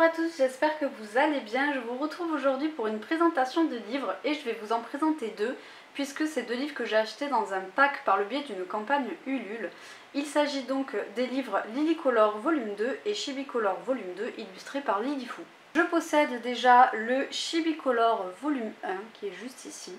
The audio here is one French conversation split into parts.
Bonjour à tous, j'espère que vous allez bien. Je vous retrouve aujourd'hui pour une présentation de livres et je vais vous en présenter deux puisque c'est deux livres que j'ai achetés dans un pack par le biais d'une campagne Ulule. Il s'agit donc des livres Lilycolor volume 2 et Chibicolor volume 2 illustrés par Lilyfoo. Je possède déjà le Chibicolor volume 1 qui est juste ici.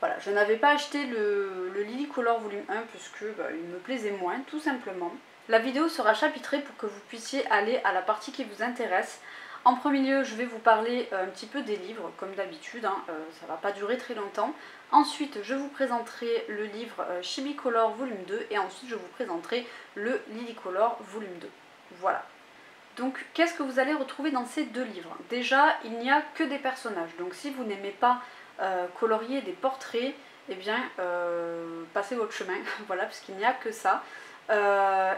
Voilà, je n'avais pas acheté le Lilycolor volume 1 puisque il me plaisait moins tout simplement. La vidéo sera chapitrée pour que vous puissiez aller à la partie qui vous intéresse. En premier lieu, je vais vous parler un petit peu des livres, comme d'habitude, ça ne va pas durer très longtemps. Ensuite, je vous présenterai le livre Chibicolor volume 2 et ensuite je vous présenterai le Lilycolor volume 2. Voilà. Donc, qu'est-ce que vous allez retrouver dans ces deux livres? Déjà, il n'y a que des personnages, donc si vous n'aimez pas colorier des portraits, eh bien, passez votre chemin, voilà, parce qu'il n'y a que ça.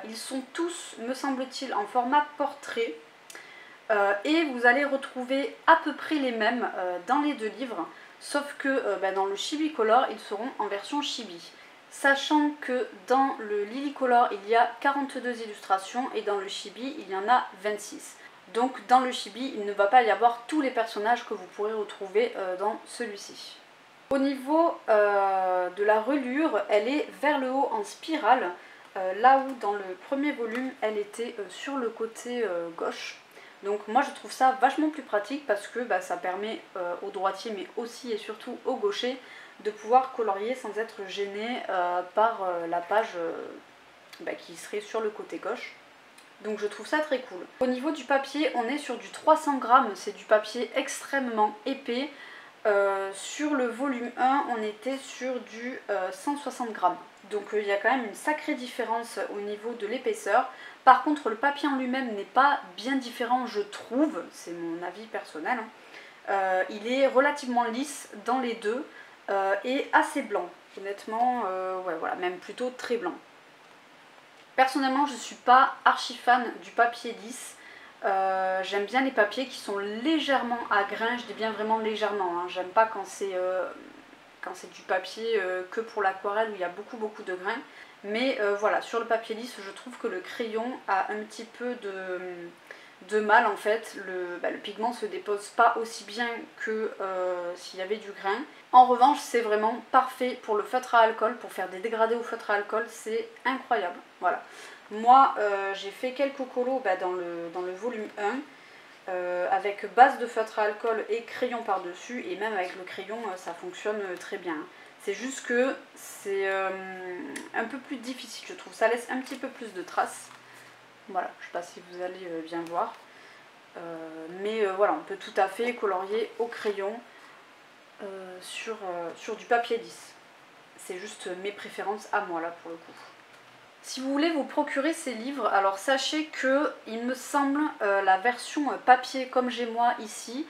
Ils sont tous, me semble-t-il, en format portrait et vous allez retrouver à peu près les mêmes dans les deux livres, sauf que dans le Chibicolor, ils seront en version chibi. Sachant que dans le Lilycolor, il y a 42 illustrations et dans le chibi, il y en a 26. Donc dans le chibi, il ne va pas y avoir tous les personnages que vous pourrez retrouver dans celui-ci. Au niveau de la relure, elle est vers le haut en spirale. Là où dans le premier volume elle était sur le côté gauche. Donc moi je trouve ça vachement plus pratique parce que ça permet aux droitiers mais aussi et surtout aux gauchers de pouvoir colorier sans être gêné par la page qui serait sur le côté gauche. Donc je trouve ça très cool. Au niveau du papier, on est sur du 300 grammes, c'est du papier extrêmement épais. Sur le volume 1, on était sur du 160 grammes. Donc il y a quand même une sacrée différence au niveau de l'épaisseur. Par contre, le papier en lui-même n'est pas bien différent, je trouve, c'est mon avis personnel. Il est relativement lisse dans les deux et assez blanc. Honnêtement, ouais, voilà, même plutôt très blanc. Personnellement, je ne suis pas archi fan du papier lisse. J'aime bien les papiers qui sont légèrement à grains, je dis bien vraiment légèrement, hein. J'aime pas quand c'est du papier que pour l'aquarelle où il y a beaucoup de grains. Mais voilà, sur le papier lisse, je trouve que le crayon a un petit peu de mal en fait. Le pigment se dépose pas aussi bien que s'il y avait du grain. En revanche, c'est vraiment parfait pour le feutre à alcool, pour faire des dégradés au feutre à alcool, c'est incroyable. Voilà. Moi, j'ai fait quelques colos dans le volume 1 avec base de feutre à alcool et crayon par-dessus, et même avec le crayon, ça fonctionne très bien. C'est juste que c'est un peu plus difficile, je trouve. Ça laisse un petit peu plus de traces. Voilà, je ne sais pas si vous allez bien voir. Mais voilà, on peut tout à fait colorier au crayon sur du papier lisse. C'est juste mes préférences à moi, là, pour le coup. Si vous voulez vous procurer ces livres, alors sachez que il me semble la version papier comme j'ai moi ici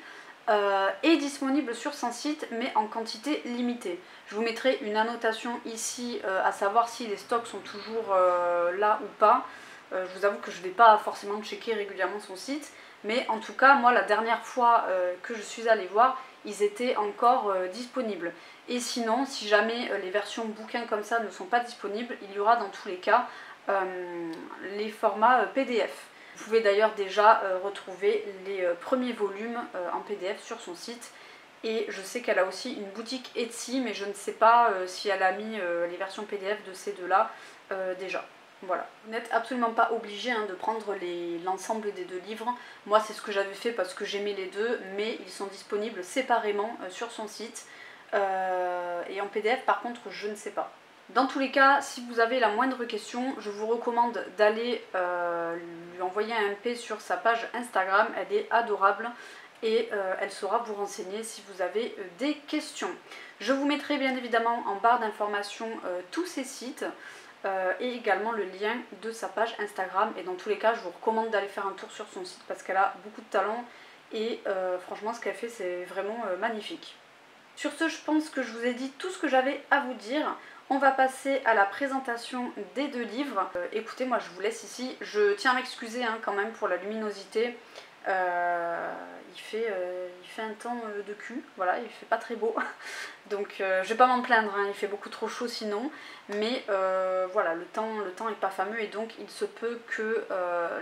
est disponible sur son site mais en quantité limitée. Je vous mettrai une annotation ici à savoir si les stocks sont toujours là ou pas. Je vous avoue que je ne vais pas forcément checker régulièrement son site, mais en tout cas moi la dernière fois que je suis allée voir, ils étaient encore disponibles. Et sinon, si jamais les versions bouquins comme ça ne sont pas disponibles, il y aura dans tous les cas les formats PDF. Vous pouvez d'ailleurs déjà retrouver les premiers volumes en PDF sur son site. Et je sais qu'elle a aussi une boutique Etsy, mais je ne sais pas si elle a mis les versions PDF de ces deux-là déjà. Voilà. Vous n'êtes absolument pas obligé de prendre l'ensemble des deux livres. Moi c'est ce que j'avais fait parce que j'aimais les deux, mais ils sont disponibles séparément sur son site. Et en PDF par contre je ne sais pas. Dans tous les cas, si vous avez la moindre question, je vous recommande d'aller lui envoyer un MP sur sa page Instagram, elle est adorable et elle saura vous renseigner si vous avez des questions. Je vous mettrai bien évidemment en barre d'informations tous ces sites et également le lien de sa page Instagram, et dans tous les cas je vous recommande d'aller faire un tour sur son site parce qu'elle a beaucoup de talent et franchement ce qu'elle fait c'est vraiment magnifique. Sur ce, je pense que je vous ai dit tout ce que j'avais à vous dire. On va passer à la présentation des deux livres. Écoutez, moi je vous laisse ici. Je tiens à m'excuser quand même pour la luminosité. Il fait un temps de cul, voilà, il fait pas très beau. Donc je vais pas m'en plaindre, il fait beaucoup trop chaud sinon. Mais voilà, le temps est pas fameux et donc il se peut que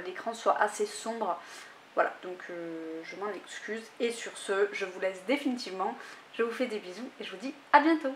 l'écran soit assez sombre Voilà, donc je m'en excuse. Et sur ce, je vous laisse définitivement. Je vous fais des bisous et je vous dis à bientôt.